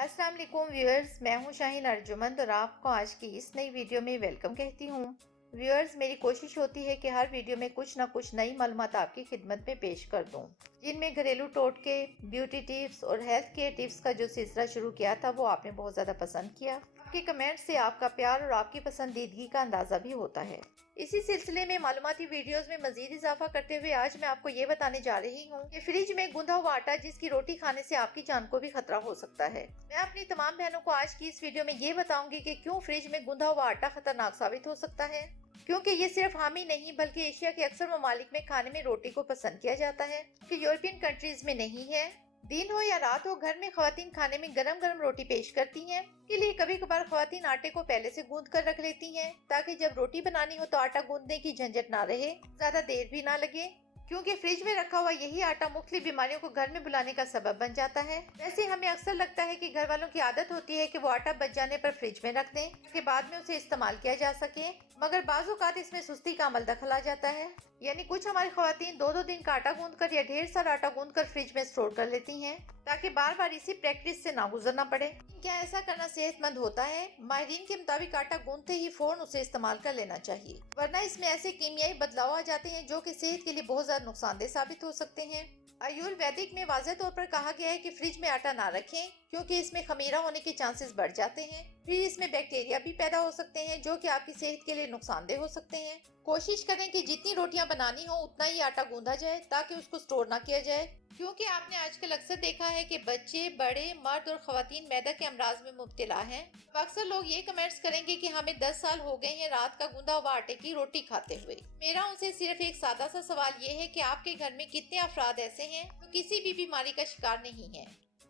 السلام علیکم ویورز، میں ہوں شاہین ارجمند اور آپ کو آج کی اس نئی ویڈیو میں ویلکم کہتی ہوں۔ ویورز، میری کوشش ہوتی ہے کہ ہر ویڈیو میں کچھ نہ کچھ نئی معلومات آپ کی خدمت میں پیش کر دوں، جن میں گھریلو ٹوٹکے، بیوٹی ٹپس اور ہیلتھ کیئر ٹپس کا جو سلسلہ شروع کیا تھا وہ آپ نے بہت زیادہ پسند کیا۔ آپ کے کمنٹ سے آپ کا پیار اور آپ کی پسندیدگی کا اندازہ بھی ہوتا ہے۔ اسی سلسلے میں معلوماتی ویڈیوز میں مزید اضافہ کرتے ہوئے آج میں آپ کو یہ بتانے جا رہی ہوں کہ فریج میں گوندھا ہوا آٹا جس کی روٹی کھانے سے آپ کی جان کو بھی خطرہ ہو سکتا ہے۔ میں اپنی تمام بہنوں کو آج کی اس ویڈیو میں یہ بتاؤں گی کہ کیوں فریج میں گوندھا ہوا آٹا خطرناک ثابت ہو سکتا ہے، کیونکہ یہ صرف ہم ہی نہیں بلکہ ایشیا کے اکثر ممالک میں کھانے میں روٹی کو پسند کیا جاتا ہے کہ یورپین کنٹریز میں نہیں ہے۔ دن ہو یا رات ہو، گھر میں خواتین کھانے میں گرم گرم روٹی پیش کرتی ہیں۔ کے لیے کبھی کبھار خواتین آٹے کو پہلے سے گوندھ کر رکھ لیتی ہیں تاکہ جب روٹی بنانی ہو تو آٹا گوندنے کی جھنجٹ نہ رہے، زیادہ دیر بھی نہ لگے، کیونکہ فریج میں رکھا ہوا یہی آٹا مختلف بیماریوں کو گھر میں بلانے کا سبب بن جاتا ہے۔ ویسے ہمیں اکثر لگتا ہے کہ گھر والوں کی عادت ہوتی ہے کہ وہ آٹا بچ جانے پر فریج میں رکھ دیں تاکہ بعد میں اسے استعمال کیا جا سکے، مگر بعض اوقات اس میں سستی کا عمل دخل آ جاتا ہے۔ یعنی کچھ ہماری خواتین دو دن کا آٹا گوندھ کر یا ڈھیر سارا آٹا گوندھ کر فریج میں اسٹور کر لیتی ہیں تاکہ بار بار اسی پریکٹس سے نہ گزرنا پڑے۔ کیا ایسا کرنا صحت مند ہوتا ہے؟ ماہرین کے مطابق آٹا گوندھتے ہی فوراً اسے استعمال کر لینا چاہیے، ورنہ اس میں ایسے کیمیائی بدلاؤ آ جاتے ہیں جو کہ صحت کے لیے بہت زیادہ نقصان دہ ثابت ہو سکتے ہیں۔ آیورویدک میں واضح طور پر کہا گیا ہے کہ فریج میں آٹا نہ رکھیں کیونکہ اس میں خمیرہ ہونے کے چانسز بڑھ جاتے ہیں، پھر اس میں بیکٹیریا بھی پیدا ہو سکتے ہیں جو کہ آپ کی صحت کے لیے نقصان دہ ہو سکتے ہیں۔ کوشش کریں کہ جتنی روٹیاں بنانی ہوں اتنا ہی آٹا گوندھا جائے تاکہ اس کو سٹور نہ کیا جائے، کیونکہ آپ نے آج کل اکثر دیکھا ہے کہ بچے، بڑے، مرد اور خواتین معدہ کے امراض میں مبتلا ہیں۔ اب اکثر لوگ یہ کمنٹس کریں گے کہ ہمیں 10 سال ہو گئے ہیں رات کا گوندھا ہوا آٹے کی روٹی کھاتے ہوئے۔ میرا ان سے صرف ایک سادہ سا سوال یہ ہے کہ آپ کے گھر میں کتنے افراد ایسے ہیں جو کسی بھی بیماری کا شکار نہیں ہیں،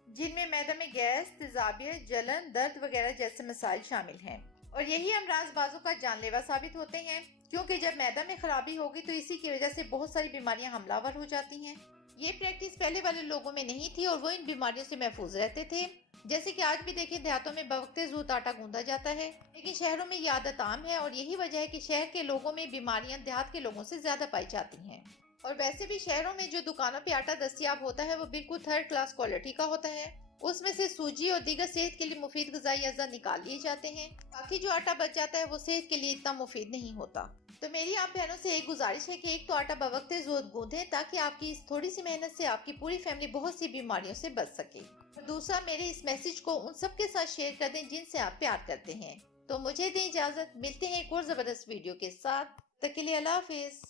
جن میں معدہ میں گیس، تیزابیت، جلن، درد وغیرہ جیسے مسائل شامل ہیں، اور یہی امراض بعض اوقات جان لیوا ثابت ہوتے ہیں، کیونکہ جب معدہ میں خرابی ہوگی تو اسی کی وجہ سے بہت ساری بیماریاں حملہ آور ہو جاتی ہیں۔ یہ پریکٹس پہلے والے لوگوں میں نہیں تھی اور وہ ان بیماریوں سے محفوظ رہتے تھے، جیسے کہ آج بھی دیکھیں دیہاتوں میں بوقت زود آٹا گوندھا جاتا ہے، لیکن شہروں میں یہ عادت عام ہے، اور یہی وجہ ہے کہ شہر کے لوگوں میں بیماریاں دیہات کے لوگوں سے زیادہ پائی جاتی ہیں۔ اور ویسے بھی شہروں میں جو دکانوں پہ آٹا دستیاب ہوتا ہے وہ بالکل تھرڈ کلاس کوالٹی کا ہوتا ہے، اس میں سے سوجی اور دیگر صحت کے لیے مفید غذائی اجزاء نکال لیے جاتے ہیں، باقی جو آٹا بچ جاتا ہے وہ صحت کے لیے اتنا مفید نہیں ہوتا۔ تو میری آپ بہنوں سے ایک گزارش ہے کہ ایک تو آٹا بوقت زود گوندھیں تاکہ آپ کی اس تھوڑی سی محنت سے آپ کی پوری فیملی بہت سی بیماریوں سے بچ سکے، اور دوسرا میرے اس میسج کو ان سب کے ساتھ شیئر کر دیں جن سے آپ پیار کرتے ہیں۔ تو مجھے دیں اجازت، ملتے ہیں ایک اور زبردست ویڈیو کے ساتھ، تب تک کے لیے اللہ حافظ۔